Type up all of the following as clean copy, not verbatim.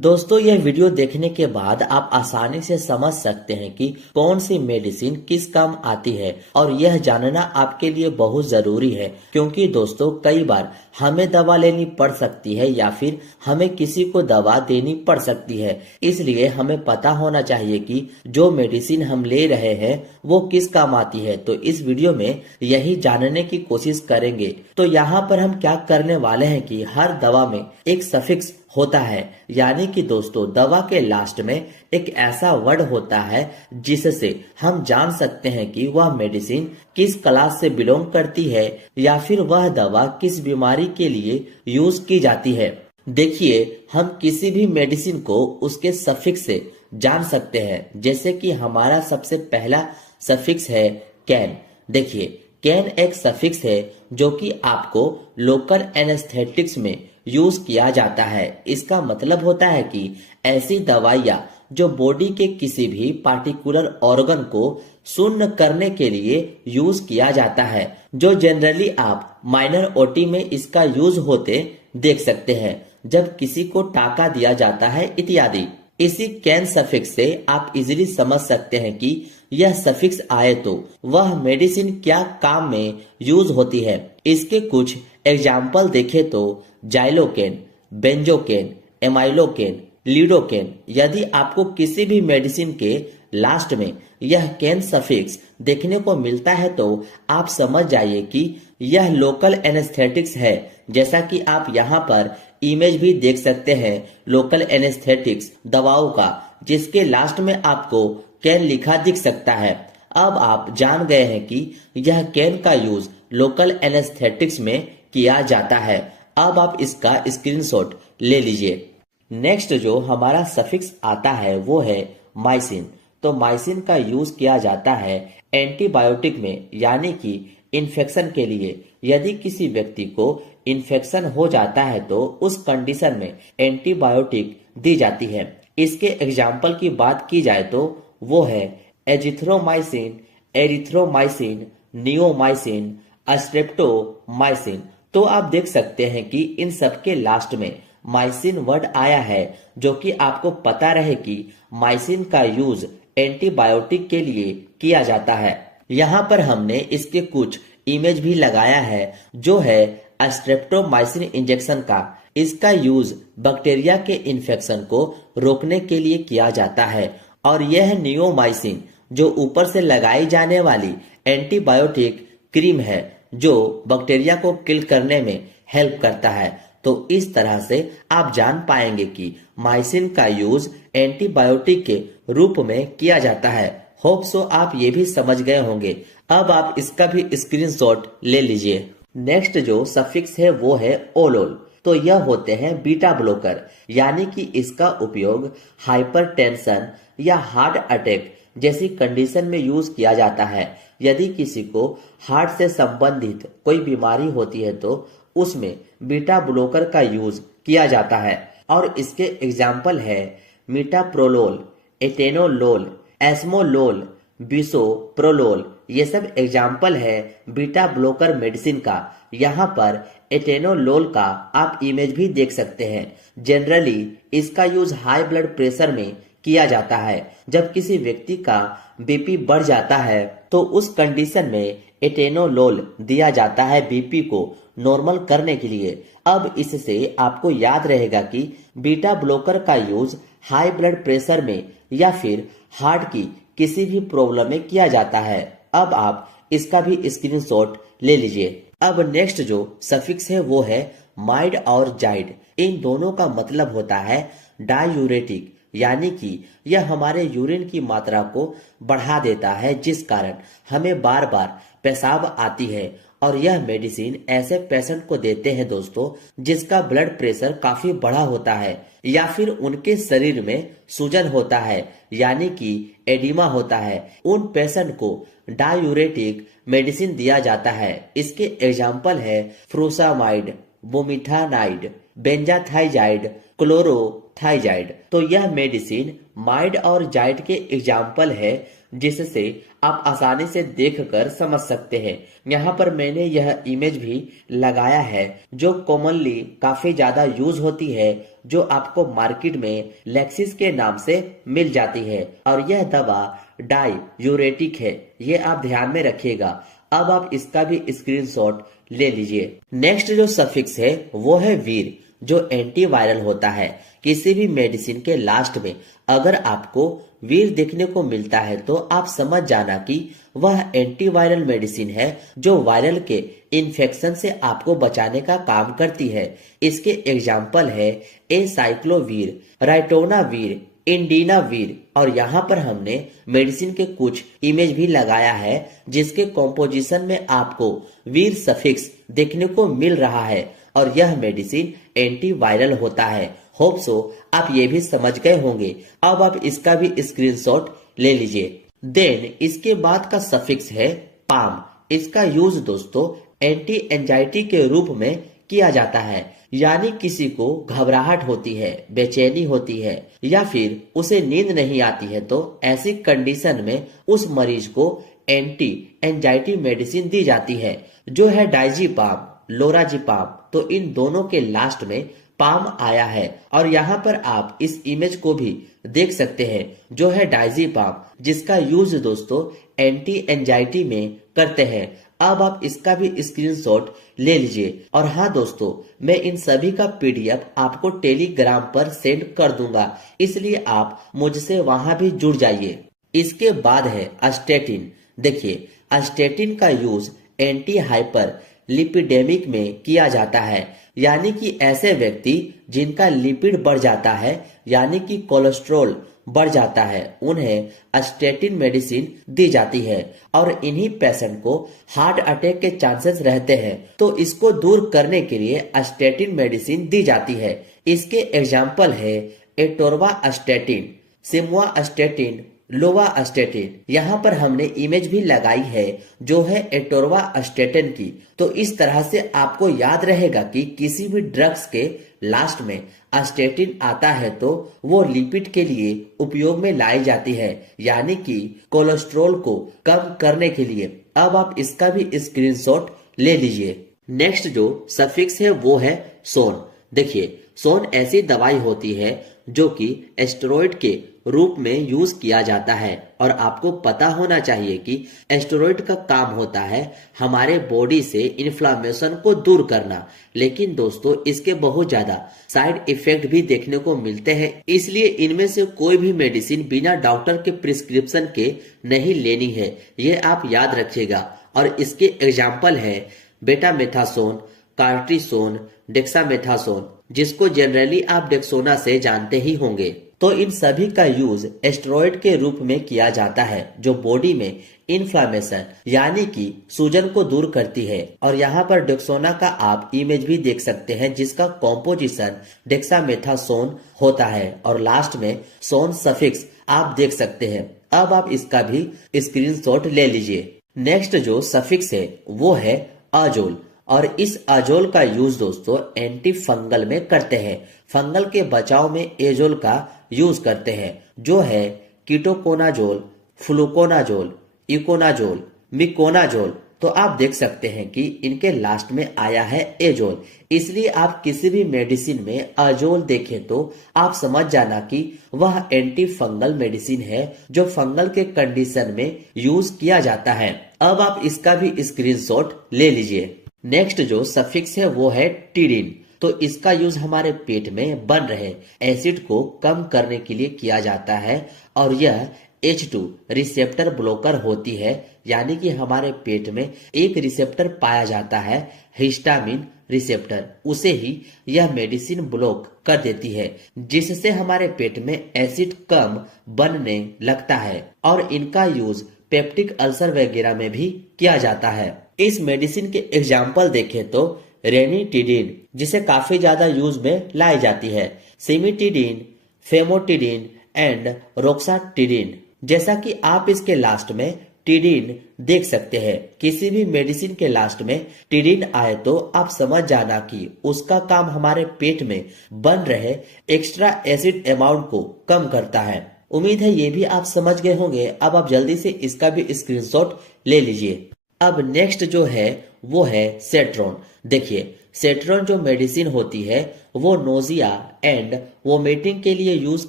दोस्तों यह वीडियो देखने के बाद आप आसानी से समझ सकते हैं कि कौन सी मेडिसिन किस काम आती है और यह जानना आपके लिए बहुत जरूरी है, क्योंकि दोस्तों कई बार हमें दवा लेनी पड़ सकती है या फिर हमें किसी को दवा देनी पड़ सकती है। इसलिए हमें पता होना चाहिए कि जो मेडिसिन हम ले रहे हैं वो किस काम आती है। तो इस वीडियो में यही जानने की कोशिश करेंगे। तो यहाँ पर हम क्या करने वाले हैं कि हर दवा में एक सफिक्स होता है, यानी कि दोस्तों दवा के लास्ट में एक ऐसा वर्ड होता है जिससे हम जान सकते हैं कि वह मेडिसिन किस क्लास से बिलोंग करती है या फिर वह दवा किस बीमारी के लिए यूज की जाती है। देखिए, हम किसी भी मेडिसिन को उसके सफिक्स से जान सकते हैं। जैसे कि हमारा सबसे पहला सफिक्स है कैन। देखिए, कैन एक सफिक्स है जो कि आपको लोकल एनेस्थेटिक्स में यूज किया जाता है। इसका मतलब होता है कि ऐसी दवाइयाँ जो बॉडी के किसी भी पार्टिकुलर ऑर्गन को शून्य करने के लिए यूज किया जाता है, जो जनरली आप माइनर ओटी में इसका यूज होते देख सकते हैं जब किसी को टाका दिया जाता है इत्यादि। इसी कैन सफिक्स से आप इजीली समझ सकते हैं कि यह सफिक्स आए तो वह मेडिसिन क्या काम में यूज होती है। इसके कुछ एग्जाम्पल देखें तो जाइलोकेन, बेंजोकेन, एमाइलोकेन, लीडोकेन। यदि आपको किसी भी मेडिसिन के लास्ट में यह कैन सफिक्स देखने को मिलता है तो आप समझ जाइए कि यह लोकल एनेस्थेटिक्स है। जैसा कि आप यहाँ पर इमेज भी देख सकते हैं लोकल एनेस्थेटिक्स दवाओं का, जिसके लास्ट में आपको कैन लिखा दिख सकता है। अब आप जान गए हैं कि यह कैन का यूज लोकल एनेस्थेटिक्स में किया जाता है। अब आप इसका स्क्रीनशॉट ले लीजिए। नेक्स्ट जो हमारा सफिक्स आता है वो है माइसिन। तो माइसिन का यूज किया जाता है एंटीबायोटिक में, यानी कि इन्फेक्शन के लिए। यदि किसी व्यक्ति को इन्फेक्शन हो जाता है तो उस कंडीशन में एंटीबायोटिक दी जाती है। इसके एग्जाम्पल की बात की जाए तो वो है एजिथ्रोमाइसिन, एरिथ्रोमाइसिन, नियोमाइसिन, स्ट्रेप्टोमाइसिन। तो आप देख सकते हैं कि इन सब के लास्ट में माइसिन वर्ड आया है, जो कि आपको पता रहे कि माइसिन का यूज एंटीबायोटिक के लिए किया जाता है। यहाँ पर हमने इसके कुछ इमेज भी लगाया है, जो है स्ट्रेप्टोमाइसिन इंजेक्शन का। इसका यूज बैक्टीरिया के इन्फेक्शन को रोकने के लिए किया जाता है। और यह नियोमाइसिन जो ऊपर से लगाई जाने वाली एंटीबायोटिक क्रीम है, जो बैक्टीरिया को किल करने में हेल्प करता है। तो इस तरह से आप जान पाएंगे कि माइसिन का यूज एंटीबायोटिक के रूप में किया जाता है। होप सो आप ये भी समझ गए होंगे। अब आप इसका भी स्क्रीनशॉट ले लीजिए। नेक्स्ट जो सफिक्स है वो है ओलोल। तो यह होते हैं बीटा ब्लॉकर, यानी कि इसका उपयोग हाइपरटेंशन या हार्ट अटैक जैसी कंडीशन में यूज किया जाता है। यदि किसी को हार्ट से संबंधित कोई बीमारी होती है तो उसमें बीटा ब्लॉकर का यूज किया जाता है। और इसके एग्जाम्पल है मीटाप्रोलोल, एटेनोलोल, एस्मोलोल, बिसोप्रोलोल। ये सब एग्जाम्पल है बीटा ब्लॉकर मेडिसिन का। यहाँ पर एटेनोलोल का आप इमेज भी देख सकते हैं। जनरली इसका यूज हाई ब्लड प्रेशर में किया जाता है। जब किसी व्यक्ति का बीपी बढ़ जाता है तो उस कंडीशन में एटेनोलोल दिया जाता है बीपी को नॉर्मल करने के लिए। अब इससे आपको याद रहेगा कि बीटा ब्लॉकर का यूज हाई ब्लड प्रेशर में या फिर हार्ट की किसी भी प्रॉब्लम में किया जाता है। अब आप इसका भी स्क्रीनशॉट ले लीजिए। अब नेक्स्ट जो सफिक्स है वो है माइड और जाइड। इन दोनों का मतलब होता है डायूरेटिक, यानी कि यह हमारे यूरिन की मात्रा को बढ़ा देता है, जिस कारण हमें बार बार पेशाब आती है। और यह मेडिसिन ऐसे पेशेंट को देते हैं दोस्तों जिसका ब्लड प्रेशर काफी बढ़ा होता है या फिर उनके शरीर में सूजन होता है, यानी कि एडिमा होता है। उन पेशेंट को डायूरेटिक मेडिसिन दिया जाता है। इसके एग्जाम्पल है फ्रूसामाइड, बुमिथानाइड, बेंजाथाइजाइड, क्लोरोथाइजाइड। तो यह मेडिसिन माइड और जाइड के एग्जाम्पल है, जिससे आप आसानी से देखकर समझ सकते हैं। यहाँ पर मैंने यह इमेज भी लगाया है जो कॉमनली काफी ज्यादा यूज होती है, जो आपको मार्केट में लेक्सिस के नाम से मिल जाती है, और यह दवा डाययूरेटिक है, ये आप ध्यान में रखिएगा। अब आप इसका भी स्क्रीनशॉट ले लीजिए। नेक्स्ट जो सफिक्स है वो है वीर, जो एंटीवायरल होता है। किसी भी मेडिसिन के लास्ट में अगर आपको वीर देखने को मिलता है तो आप समझ जाना कि वह एंटीवायरल मेडिसिन है, जो वायरल के इन्फेक्शन से आपको बचाने का काम करती है। इसके एग्जाम्पल है एसाइक्लोवीर, राइटोनावीर, इंडिनावीर। और यहाँ पर हमने मेडिसिन के कुछ इमेज भी लगाया है, जिसके कॉम्पोजिशन में आपको वीर सफिक्स देखने को मिल रहा है, और यह मेडिसिन एंटीवायरल होता है। होप सो आप ये भी समझ गए होंगे। अब आप इसका भी स्क्रीनशॉट ले लीजिए। देन इसके बाद का सफिक्स है पाम। इसका यूज दोस्तों एंटी एंजाइटी के रूप में किया जाता है, यानी किसी को घबराहट होती है, बेचैनी होती है, या फिर उसे नींद नहीं आती है, तो ऐसी कंडीशन में उस मरीज को एंटी एंजाइटी मेडिसिन दी जाती है, जो है डाइजीपाम, लोराजीपाम। तो इन दोनों के लास्ट में पाम आया है, और यहाँ पर आप इस इमेज को भी देख सकते हैं, जो है डाइजीपाम, जिसका यूज दोस्तों एंटी एंजाइटी में करते हैं। अब आप इसका भी स्क्रीनशॉट ले लीजिए। और हाँ दोस्तों, मैं इन सभी का पीडीएफ आपको टेलीग्राम पर सेंड कर दूंगा, इसलिए आप मुझसे वहां भी जुड़ जाइए। इसके बाद है अस्टेटिन। देखिए, अस्टेटिन का यूज एंटी हाइपर लिपिडेमिक में किया जाता है, यानी कि ऐसे व्यक्ति जिनका लिपिड बढ़ जाता है, यानी कि कोलेस्ट्रॉल बढ़ जाता है, उन्हें अस्टेटिन मेडिसिन दी जाती है। और इन्हीं पेशेंट को हार्ट अटैक के चांसेस रहते हैं, तो इसको दूर करने के लिए अस्टेटिन मेडिसिन दी जाती है। इसके एग्जाम्पल है एटोर्वास्टेटिन, सिम्वास्टेटिन, लोवास्टेटिन। यहाँ पर हमने इमेज भी लगाई है, जो है एटोर्वास्टेटिन की। तो इस तरह से आपको याद रहेगा कि किसी भी ड्रग्स के लास्ट में अस्टेटिन आता है तो वो लिपिड के लिए उपयोग में लाई जाती है, यानी कि कोलेस्ट्रॉल को कम करने के लिए। अब आप इसका भी स्क्रीनशॉट ले लीजिए। नेक्स्ट जो सफिक्स है वो है सोन। देखिए, सोन ऐसी दवाई होती है जो कि एस्टेरॉइड के रूप में यूज किया जाता है, और आपको पता होना चाहिए कि एस्टेरॉइड का काम होता है हमारे बॉडी से इन्फ्लामेशन को दूर करना। लेकिन दोस्तों, इसके बहुत ज्यादा साइड इफेक्ट भी देखने को मिलते हैं, इसलिए इनमें से कोई भी मेडिसिन बिना डॉक्टर के प्रिस्क्रिप्शन के नहीं लेनी है, ये आप याद रखिएगा। और इसके एग्जाम्पल है बेटामेथासोन, कार्टिसोन, डेक्सामेथासोन, जिसको जनरली आप डेक्सोना से जानते ही होंगे। तो इन सभी का यूज एस्टेरॉइड के रूप में किया जाता है, जो बॉडी में इन्फ्लामेशन यानी कि सूजन को दूर करती है। और यहाँ पर डेक्सोना का आप इमेज भी देख सकते हैं, जिसका कॉम्पोजिशन डेक्सामेथासोन होता है, और लास्ट में सोन सफिक्स आप देख सकते हैं। अब आप इसका भी स्क्रीनशॉट ले लीजिए। नेक्स्ट जो सफिक्स है वो है अजोल, और इस अजोल का यूज दोस्तों एंटी फंगल में करते हैं। फंगल के बचाव में एजोल का यूज करते हैं, जो है कीटोकोनाजोल, फ्लूकोनाजोल, इकोनाजोल, मिकोनाजोल। तो आप देख सकते हैं कि इनके लास्ट में आया है एजोल, इसलिए आप किसी भी मेडिसिन में अजोल देखें तो आप समझ जाना कि वह एंटी फंगल मेडिसिन है, जो फंगल के कंडीशन में यूज किया जाता है। अब आप इसका भी स्क्रीनशॉट ले लीजिए। नेक्स्ट जो सफिक्स है वो है टीडिन। तो इसका यूज हमारे पेट में बन रहे एसिड को कम करने के लिए किया जाता है, और यह H2 रिसेप्टर ब्लॉकर होती है, यानी कि हमारे पेट में एक रिसेप्टर पाया जाता है हिस्टामिन रिसेप्टर, उसे ही यह मेडिसिन ब्लॉक कर देती है, जिससे हमारे पेट में एसिड कम बनने लगता है। और इनका यूज पेप्टिक अल्सर वगैरह में भी किया जाता है। इस मेडिसिन के एग्जाम्पल देखें तो रेनिटिडिन, जिसे काफी ज्यादा यूज में लाई जाती है, सिमिटिडिन, फेमोटिडिन एंड रोक्साटिडिन। जैसा कि आप इसके लास्ट में टिडिन देख सकते हैं। किसी भी मेडिसिन के लास्ट में टिडिन आए तो आप समझ जाना कि उसका काम हमारे पेट में बन रहे एक्स्ट्रा एसिड अमाउंट को कम करता है। उम्मीद है ये भी आप समझ गए होंगे। अब आप जल्दी से इसका भी स्क्रीनशॉट ले लीजिए। अब नेक्स्ट जो है वो है सेट्रॉन। देखिए, सेट्रॉन जो मेडिसिन होती है वो नोजिया एंड वोमिटिंग के लिए यूज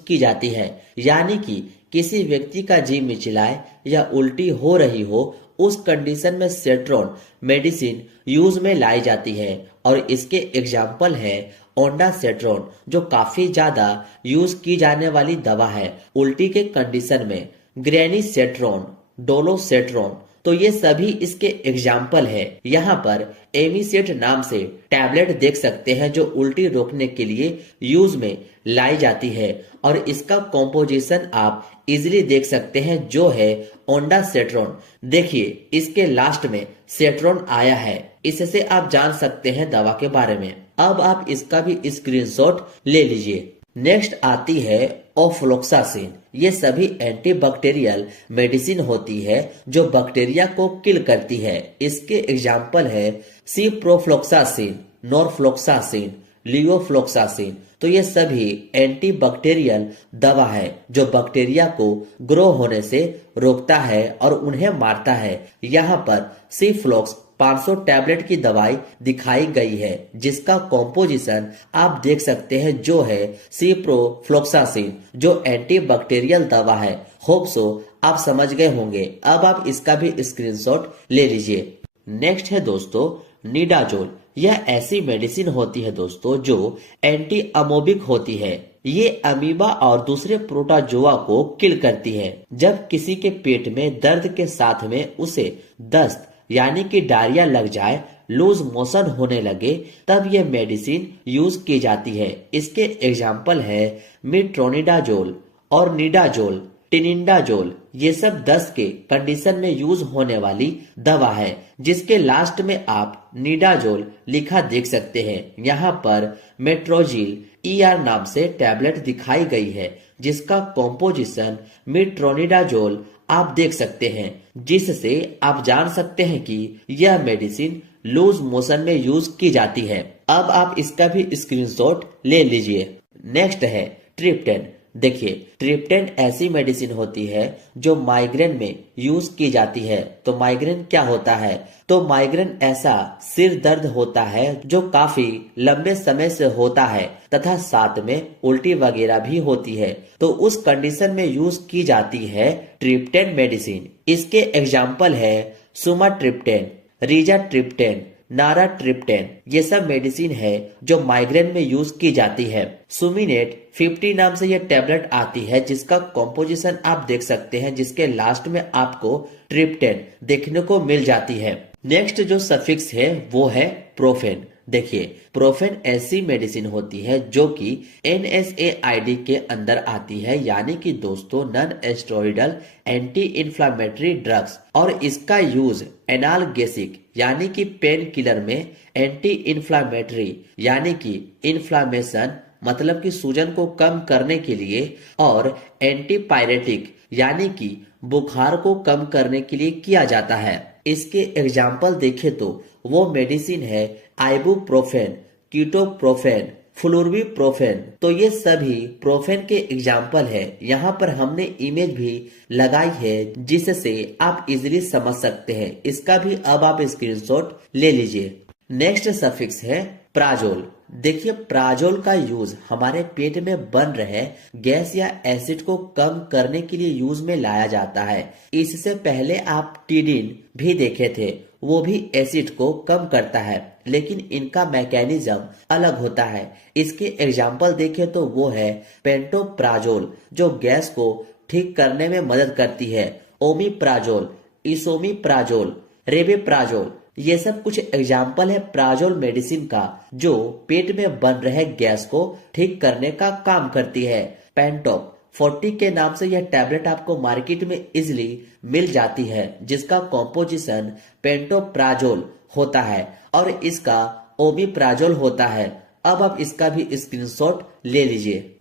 की जाती है। यानी कि किसी व्यक्ति का जी मिचलाए या उल्टी हो रही हो, उस कंडीशन में सेट्रॉन मेडिसिन यूज में लाई जाती है। और इसके एग्जाम्पल है ओंडासेट्रॉन, जो काफी ज्यादा यूज की जाने वाली दवा है उल्टी के कंडीशन में, ग्रेनीसेट्रॉन, डोलोसेट्रॉन, तो ये सभी इसके एग्जाम्पल है। यहाँ पर एमिसेट नाम से टैबलेट देख सकते हैं जो उल्टी रोकने के लिए यूज में लाई जाती है। और इसका कॉम्पोजिशन आप इजिली देख सकते हैं जो है ओंडासेट्रॉन। देखिए, इसके लास्ट में सेट्रॉन आया है, इससे आप जान सकते हैं दवा के बारे में। अब आप इसका भी स्क्रीनशॉट ले लीजिए। नेक्स्ट आती है ओफ्लोक्सासिन। ये सभी एंटीबैक्टीरियल मेडिसिन होती है जो बैक्टीरिया को किल करती है। इसके एग्जाम्पल है सिप्रोफ्लोक्सासिन, नॉरफ्लोक्सासिन, लियोफ्लोक्सासिन। तो ये सभी एंटीबैक्टीरियल दवा है जो बैक्टीरिया को ग्रो होने से रोकता है और उन्हें मारता है। यहाँ पर सिफ्लॉक्स 500 टैबलेट की दवाई दिखाई गई है जिसका कॉम्पोजिशन आप देख सकते हैं जो है सिप्रोफ्लोक्सासिन, जो एंटीबैक्टीरियल दवा है। होप सो आप समझ गए होंगे। अब आप इसका भी स्क्रीनशॉट ले लीजिए। नेक्स्ट है दोस्तों निडाजोल। यह ऐसी मेडिसिन होती है दोस्तों जो एंटी अमोबिक होती है। ये अमीबा और दूसरे प्रोटोजोआ को किल करती है। जब किसी के पेट में दर्द के साथ में उसे दस्त यानी कि डायरिया लग जाए, लूज मोशन होने लगे, तब यह मेडिसिन यूज की जाती है। इसके एग्जाम्पल है मिट्रोनिडाजोल और निडाजोल, टिनिडाजोल। ये सब दस्त के कंडीशन में यूज होने वाली दवा है जिसके लास्ट में आप निडाजोल लिखा देख सकते हैं। यहाँ पर मेट्रोजिल ER नाम से टैबलेट दिखाई गई है जिसका कॉम्पोजिशन मिट्रोनिडाजोल आप देख सकते हैं, जिससे आप जान सकते हैं कि यह मेडिसिन लूज मोशन में यूज की जाती है। अब आप इसका भी स्क्रीनशॉट ले लीजिए। नेक्स्ट है ट्रिप्टेन। देखिए, ट्रिप्टेन ऐसी मेडिसिन होती है जो माइग्रेन में यूज की जाती है। तो माइग्रेन क्या होता है? तो माइग्रेन ऐसा सिर दर्द होता है जो काफी लंबे समय से होता है तथा साथ में उल्टी वगैरह भी होती है। तो उस कंडीशन में यूज की जाती है ट्रिप्टेन मेडिसिन। इसके एग्जाम्पल है सुमाट्रिप्टेन, रिजाट्रिप्टेन, नाराट्रिप्टेन। ये सब मेडिसिन है जो माइग्रेन में यूज की जाती है। सुमिनेट 50 नाम से यह टैबलेट आती है जिसका कॉम्पोजिशन आप देख सकते हैं, जिसके लास्ट में आपको ट्रिप्टेन देखने को मिल जाती है। नेक्स्ट जो सफिक्स है वो है प्रोफेन। देखिए, प्रोफेन ऐसी मेडिसिन होती है जो कि NSAID के अंदर आती है, यानी कि दोस्तों नॉन एस्टेरॉयडल एंटी इन्फ्लामेटरी ड्रग्स। और इसका यूज एनाल्गेसिक यानी कि पेन किलर में, एंटी इन्फ्लामेटरी यानी कि इन्फ्लामेशन मतलब कि सूजन को कम करने के लिए, और एंटीपायरेटिक यानी कि बुखार को कम करने के लिए किया जाता है। इसके एग्जाम्पल देखें तो वो मेडिसिन है आइबुप्रोफेन, कीटोप्रोफेन, फ्लुर्बिप्रोफेन। तो ये सभी प्रोफेन के एग्जाम्पल है। यहाँ पर हमने इमेज भी लगाई है जिससे आप इजीली समझ सकते हैं। इसका भी अब आप स्क्रीनशॉट ले लीजिए। नेक्स्ट सफिक्स है प्राजोल। देखिए, प्राजोल का यूज हमारे पेट में बन रहे गैस या एसिड को कम करने के लिए यूज में लाया जाता है। इससे पहले आप टिडिन भी देखे थे, वो भी एसिड को कम करता है, लेकिन इनका मैकेनिज्म अलग होता है। इसके एग्जाम्पल देखें तो वो है पेंटोप्राजोल जो गैस को ठीक करने में मदद करती है, ओमिप्राजोल, इसोमिप्राजोल, रेबेप्राजोल। ये सब कुछ एग्जाम्पल है प्राजोल मेडिसिन का जो पेट में बन रहे गैस को ठीक करने का काम करती है। पेंटोप 40 के नाम से यह टैबलेट आपको मार्केट में इजिली मिल जाती है जिसका कॉम्पोजिशन पेंटोप्राजोल होता है और इसका ओमिप्राजोल होता है। अब आप इसका भी स्क्रीनशॉट ले लीजिए।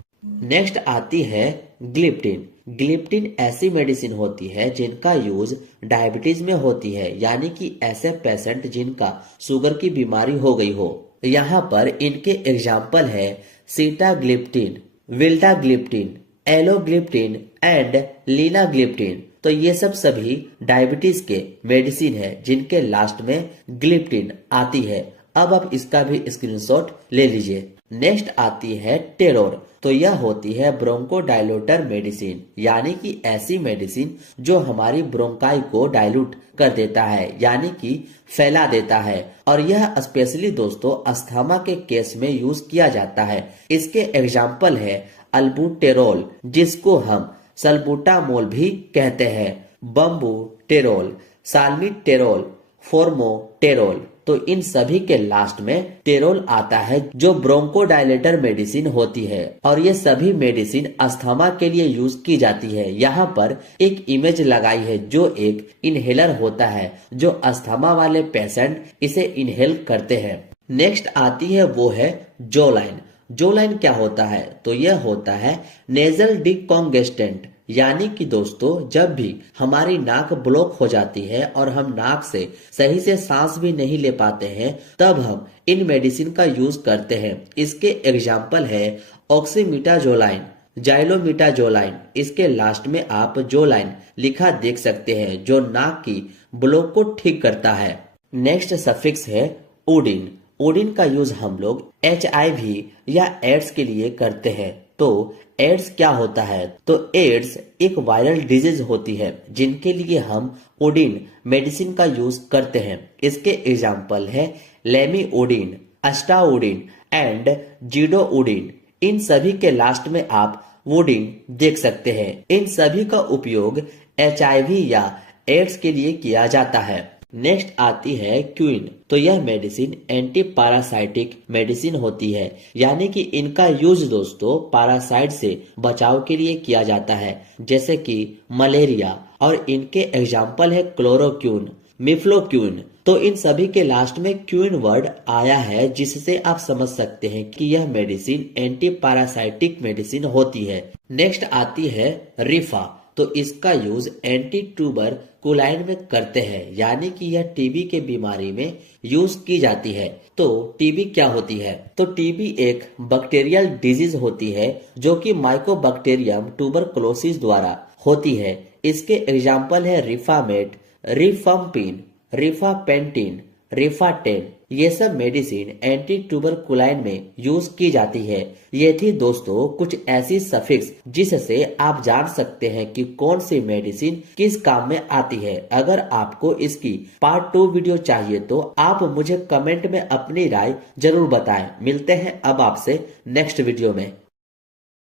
नेक्स्ट आती है ग्लिप्टिन। ग्लिप्टिन ऐसी मेडिसिन होती है जिनका यूज डायबिटीज में होती है, यानी कि ऐसे पेशेंट जिनका शुगर की बीमारी हो गई हो। यहाँ पर इनके एग्जाम्पल है सीटाग्लिप्टिन, विल्टाग्लिप्टिन, एलोग्लिप्टिन एंड लीनाग्लिप्टिन। तो ये सब सभी डायबिटीज के मेडिसिन है जिनके लास्ट में ग्लिप्टिन आती है। अब आप इसका भी स्क्रीनशॉट ले लीजिए। नेक्स्ट आती है टेरोर। तो यह होती है ब्रोंकोडायलेटर मेडिसिन, यानी कि ऐसी मेडिसिन जो हमारी ब्रोंकाई को डायल्यूट कर देता है, यानी कि फैला देता है। और यह स्पेशली दोस्तों अस्थमा के केस में यूज किया जाता है। इसके एग्जाम्पल है अल्बुटेरोल, जिसको हम सल्बुटामोल भी कहते हैं, बम्बुटेरोल, साल्मीटेरोल, फोर्मोटेरोल। तो इन सभी के लास्ट में टेरोल आता है जो ब्रोंकोडायलेटर मेडिसिन होती है। और ये सभी मेडिसिन अस्थमा के लिए यूज की जाती है। यहाँ पर एक इमेज लगाई है जो एक इनहेलर होता है, जो अस्थमा वाले पेशेंट इसे इनहेल करते हैं। नेक्स्ट आती है वो है जोलाइन। जोलाइन क्या होता है? तो यह होता है नेजल डिकॉन्गेस्टेंट, यानी कि दोस्तों जब भी हमारी नाक ब्लॉक हो जाती है और हम नाक से सही से सांस भी नहीं ले पाते हैं, तब हम इन मेडिसिन का यूज करते हैं। इसके एग्जाम्पल है ऑक्सीमिटाजोलाइन, जाइलोमिटाजोलाइन। इसके लास्ट में आप जोलाइन लिखा देख सकते हैं, जो नाक की ब्लॉक को ठीक करता है। नेक्स्ट सफिक्स है उडिन। उडिन का यूज हम लोग HIV या एड्स के लिए करते हैं। तो एड्स क्या होता है? तो एड्स एक वायरल डिजीज होती है जिनके लिए हम उडिन मेडिसिन का यूज करते हैं। इसके एग्जाम्पल है लेमीउडिन, अस्टाउडिन एंड जीडोउडिन। इन सभी के लास्ट में आप वुडिन देख सकते हैं। इन सभी का उपयोग HIV या एड्स के लिए किया जाता है। नेक्स्ट आती है क्विन। तो यह मेडिसिन एंटी पैरासाइटिक मेडिसिन होती है, यानी कि इनका यूज दोस्तों पैरासाइट से बचाव के लिए किया जाता है, जैसे कि मलेरिया। और इनके एग्जाम्पल है क्लोरोक्विन, मिफ्लोक्विन। तो इन सभी के लास्ट में क्विन वर्ड आया है, जिससे आप समझ सकते हैं कि यह मेडिसिन एंटी पैरासाइटिक मेडिसिन होती है। नेक्स्ट आती है रिफा। तो इसका यूज एंटी ट्यूबरकुलाइन में करते हैं, यानी कि यह टीबी के बीमारी में यूज की जाती है। तो टीबी क्या होती है? तो टीबी एक बैक्टीरियल डिजीज होती है जो कि माइकोबैक्टीरियम ट्यूबरकुलोसिस द्वारा होती है। इसके एग्जाम्पल है रिफामेट, रिफम्पिन, रिफापेंटिन, रिफाटेन। ये सब मेडिसिन एंटी ट्यूबरकुलाइन में यूज की जाती है। ये थी दोस्तों कुछ ऐसी सफिक्स जिससे आप जान सकते हैं कि कौन सी मेडिसिन किस काम में आती है। अगर आपको इसकी पार्ट 2 वीडियो चाहिए तो आप मुझे कमेंट में अपनी राय जरूर बताएं। मिलते हैं अब आपसे नेक्स्ट वीडियो में।